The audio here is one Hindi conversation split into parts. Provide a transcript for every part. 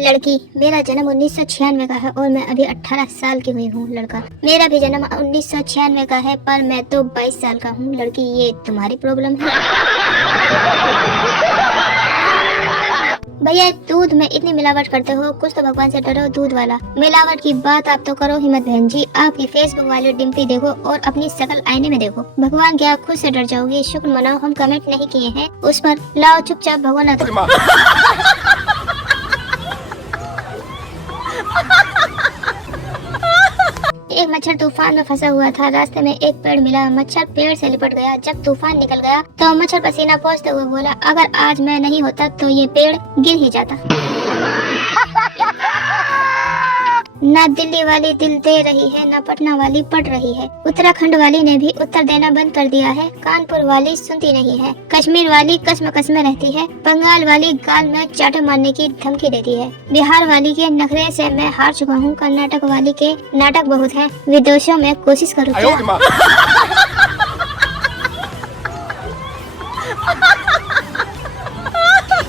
लड़की। मेरा जन्म 1996 का है और मैं अभी 18 साल की हुई हूँ। लड़का। मेरा भी जन्म 1996 का है पर मैं तो 22 साल का हूँ। लड़की। ये तुम्हारी प्रॉब्लम है। भैया दूध में इतनी मिलावट करते हो, कुछ तो भगवान से डरो। दूध वाला मिलावट की बात आप तो करो हिम्मत बहन जी। आपकी फेसबुक वाली डिम्पी देखो और अपनी शकल आईने में देखो। भगवान क्या खुद से डर जाओगी। शुक्र मनाओ हम कमेंट नहीं किए हैं उस पर। लाओ चुपचाप भगवान। एक मच्छर तूफान में फंसा हुआ था। रास्ते में एक पेड़ मिला। मच्छर पेड़ से लिपट गया। जब तूफान निकल गया तो मच्छर पसीना पोंछते हुए बोला, अगर आज मैं नहीं होता तो ये पेड़ गिर ही जाता। ना दिल्ली वाली दिल दे रही है, ना पटना वाली पढ़ रही है। उत्तराखंड वाली ने भी उत्तर देना बंद कर दिया है। कानपुर वाली सुनती नहीं है। कश्मीर वाली कसम कसम रहती है। बंगाल वाली गाल में चाटे मारने की धमकी देती है। बिहार वाली के नखरे से मैं हार चुका हूँ। कर्नाटक वाली के नाटक बहुत है। विदेशों में कोशिश करूँ क्या?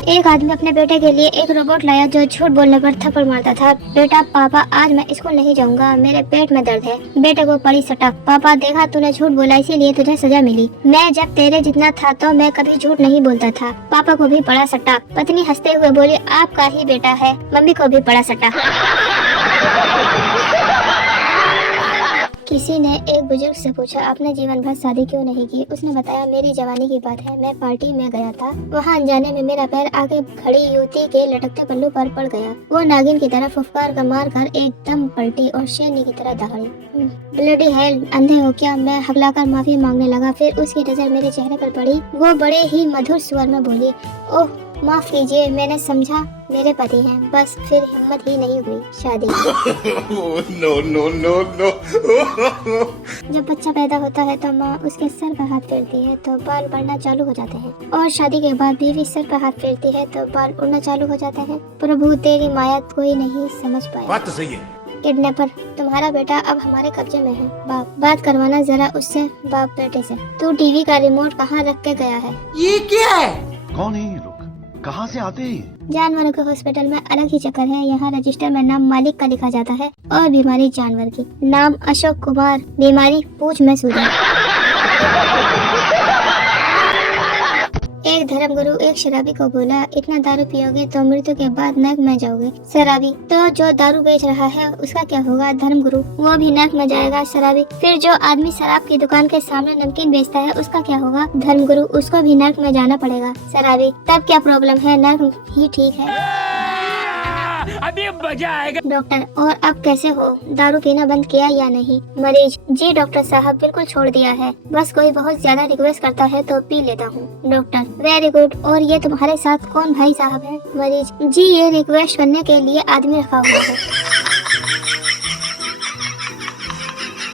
एक आदमी अपने बेटे के लिए एक रोबोट लाया जो झूठ बोलने पर थप्पड़ मारता था। बेटा पापा आज मैं स्कूल नहीं जाऊंगा, मेरे पेट में दर्द है। बेटे को पड़ी सटक। पापा देखा तूने झूठ बोला इसीलिए तुझे सजा मिली। मैं जब तेरे जितना था तो मैं कभी झूठ नहीं बोलता था। पापा को भी पड़ा सटक। पत्नी हंसते हुए बोली, आपका ही बेटा है। मम्मी को भी पड़ा सटक। किसी ने एक बुजुर्ग से पूछा, आपने जीवन भर शादी क्यों नहीं की? उसने बताया, मेरी जवानी की बात है। मैं पार्टी में गया था, वहाँ अनजाने में मेरा पैर आगे खड़ी युवती के लटकते पल्लू पर पड़ गया। वो नागिन की तरह फुफकार कर मार कर एकदम पलटी और शेरनी की तरह दहाड़ी। ब्लडी हेल, अंधे हो क्या? मैं हकलाकर माफी मांगने लगा। फिर उसकी नजर मेरे चेहरे पर पड़ी। वो बड़े ही मधुर स्वर में बोली, ओह माफ कीजिए, मैंने समझा मेरे पति हैं। बस फिर हिम्मत ही नहीं हुई शादी की। No no no no. जब बच्चा पैदा होता है तो माँ उसके सर पर हाथ फेरती है तो बाल बढ़ना चालू हो जाते हैं, और शादी के बाद बीवी सर पर हाथ फेरती है तो बाल उड़ना चालू हो जाते हैं। प्रभु तेरी माया कोई नहीं समझ पाया। बात तो सही है। किडनैपर, तुम्हारा बेटा अब हमारे कब्जे में है। बाप, बात करवाना जरा उससे। बाप बेटे से, तू टीवी का रिमोट कहाँ रख के गया है? ये क्या है? कौन है ये लोग? कहाँ से आते हैं? जानवरों के हॉस्पिटल में अलग ही चक्कर है। यहाँ रजिस्टर में नाम मालिक का लिखा जाता है और बीमारी जानवर की। नाम अशोक कुमार, बीमारी पूंछ में सूजन। एक धर्मगुरु एक शराबी को बोला, इतना दारू पियोगे तो मृत्यु के बाद नरक में जाओगे। शराबी, तो जो दारू बेच रहा है उसका क्या होगा? धर्मगुरु, वो भी नरक में जाएगा। शराबी, फिर जो आदमी शराब की दुकान के सामने नमकीन बेचता है उसका क्या होगा? धर्मगुरु, उसको भी नरक में जाना पड़ेगा। शराबी, तब क्या प्रॉब्लम है? नरक ही ठीक है। अभी मजा आएगा। डॉक्टर, और अब कैसे हो? दारू पीना बंद किया या नहीं? मरीज, जी डॉक्टर साहब बिल्कुल छोड़ दिया है। बस कोई बहुत ज्यादा रिक्वेस्ट करता है तो पी लेता हूँ। Doctor, very good. और ये तुम्हारे साथ कौन भाई साहब है? मरीज, जी ये रिक्वेस्ट करने के लिए आदमी रखा हुआ है।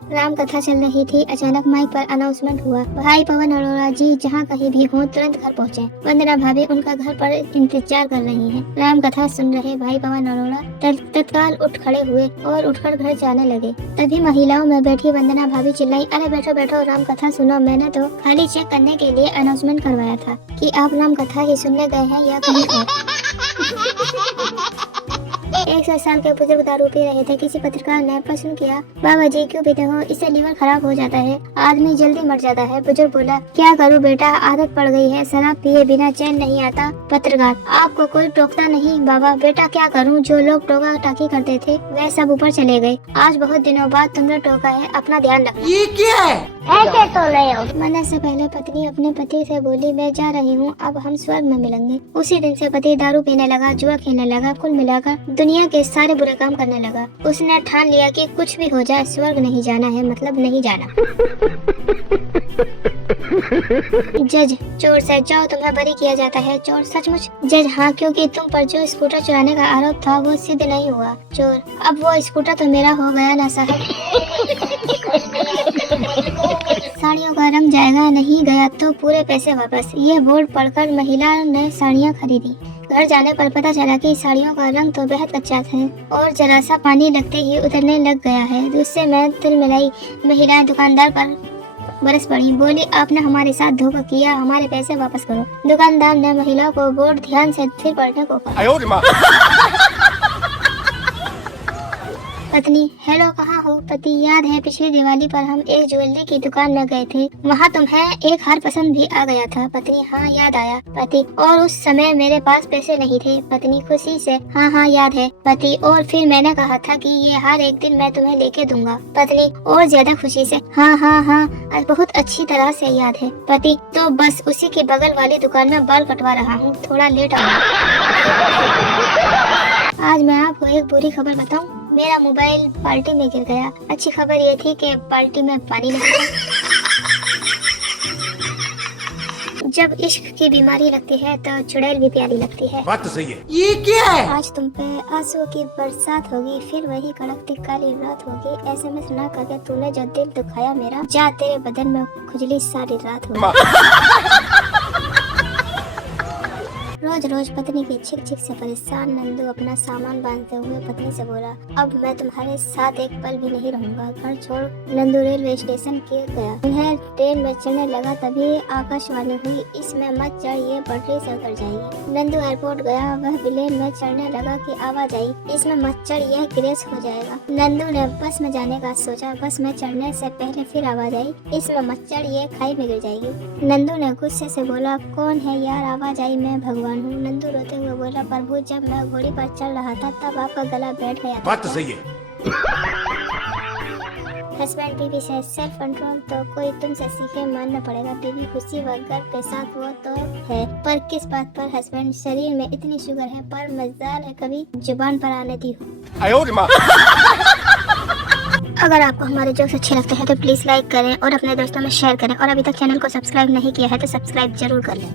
राम कथा चल रही थी, अचानक माइक पर अनाउंसमेंट हुआ, भाई पवन अरोड़ा जी जहाँ कहीं भी हो तुरंत घर पहुँचे। वंदना भाभी उनका घर पर इंतजार कर रही हैं। राम कथा सुन रहे भाई पवन अरोड़ा तत्काल उठ खड़े हुए और उठकर घर जाने लगे। तभी महिलाओं में बैठी वंदना भाभी चिल्लाई, अरे बैठो बैठो, राम कथा सुनो। मैंने तो खाली चेक करने के लिए अनाउंसमेंट करवाया था कि आप राम कथा ही सुनने गए हैं या कहीं और। 100 साल के बुजुर्ग दारू पी रहे थे। किसी पत्रकार ने प्रश्न किया, बाबा जी क्यों पीते हो? इससे लीवर खराब हो जाता है, आदमी जल्दी मर जाता है। बुजुर्ग बोला, क्या करूं बेटा, आदत पड़ गई है, शराब पिए बिना चैन नहीं आता। पत्रकार, आपको कोई टोकता नहीं? बाबा, बेटा क्या करूं, जो लोग टोका टाकी करते थे वे सब ऊपर चले गए। आज बहुत दिनों बाद तुमने टोका है, अपना ध्यान रखना। ये क्या है? ऐसे तो नहीं हो। मरने से पहले पत्नी अपने पति से बोली, मैं जा रही हूँ, अब हम स्वर्ग में मिलेंगे। उसी दिन से पति दारू पीने लगा, जुआ खेलने लगा, कुल मिलाकर दुनिया के सारे बुरे काम करने लगा। उसने ठान लिया कि कुछ भी हो जाए स्वर्ग नहीं जाना है, मतलब नहीं जाना। जज, चोर से जाओ तुम्हें बरी किया जाता है। चोर, सचमुच? जज, हाँ, क्योंकि तुम पर जो स्कूटर चुराने का आरोप था वो सिद्ध नहीं हुआ। चोर, अब वो स्कूटर तो मेरा हो गया ना साहब। साड़ियों का रंग जाएगा, नहीं गया तो पूरे पैसे वापस। ये बोर्ड पढ़कर महिला ने साड़ियाँ खरीदी। घर जाने पर पता चला कि साड़ियों का रंग तो बेहद कच्चा है और जरा सा पानी लगते ही उतरने लग गया है। गुस्से में तिल मिलाई महिलाएं दुकानदार पर बरस पड़ी। बोली, आपने हमारे साथ धोखा किया, हमारे पैसे वापस करो। दुकानदार ने महिला को बोर्ड ध्यान से फिर पढ़ने को कहा। पत्नी, हेलो कहाँ हो? पति, याद है पिछली दिवाली पर हम एक ज्वेलरी की दुकान में गए थे, वहाँ तुम्हें एक हार पसंद भी आ गया था। पत्नी, हाँ याद आया। पति, और उस समय मेरे पास पैसे नहीं थे। पत्नी खुशी से, हाँ हाँ याद है। पति, और फिर मैंने कहा था कि ये हार एक दिन मैं तुम्हें लेके दूंगा। पत्नी, और ज्यादा खुशी से, हाँ हाँ हाँ बहुत अच्छी तरह से याद है। पति, तो बस उसी के बगल वाली दुकान में बाल कटवा रहा हूँ, थोड़ा लेट आऊंगा। आज मैं आपको एक बुरी खबर बताऊं। मेरा मोबाइल बाल्टी में गिर गया। अच्छी खबर ये थी कि बाल्टी में पानी नहीं था। जब इश्क की बीमारी लगती है तो चुड़ैल भी प्यारी लगती है। बात तो सही है। ये क्या है? आज तुम पे आंसुओं की बरसात होगी, फिर वही कड़कती काली रात होगी। एसएमएस ना करके तूने जो दिल दुखाया मेरा, जा तेरे बदन में खुजली सारी रात होगी। रोज रोज पत्नी की छिक छिक से परेशान नंदू अपना सामान बांधते हुए पत्नी से बोला, अब मैं तुम्हारे साथ एक पल भी नहीं रहूंगा। घर छोड़ नंदू रेलवे स्टेशन के गया। उन्हें ट्रेन में चढ़ने लगा, तभी आकाशवाणी हुई, इसमें मत चढ़, ये पटरी से उतर जाएगी। नंदू एयरपोर्ट गया, वह प्लेन में चढ़ने लगा कि आवाज आई, इसमें मत चढ़, यह क्रैश हो जाएगा। नंदू ने बस में जाने का सोचा, बस में चढ़ने से पहले फिर आवाज आई, इसमें मत चढ़, ये खाई में गिर जाएगी। नंदू ने गुस्से से बोला, कौन है यार? आवाज आई, मैं भगवान हूँ। नंदू रोते हुए बोला, प्रभु जब मैं घोड़ी पर चल रहा था तब आपका गला बैठ गया था। बात तो सही है। हस्बैंड बीवी से सेल्फ कंट्रोल तो कोई तुमसे सीखे, मानना पड़ेगा। बीवी खुशी व गर्व के साथ वो तो है, पर किस बात पर? हस्बैंड, शरीर में इतनी शुगर है पर मजाल है कभी जुबान पर आने दी हो। अगर आपको हमारे जोक्स अच्छे लगते हैं तो प्लीज लाइक करें और अपने दोस्तों में शेयर करें, और अभी तक चैनल को सब्सक्राइब नहीं किया है तो सब्सक्राइब जरूर कर लें।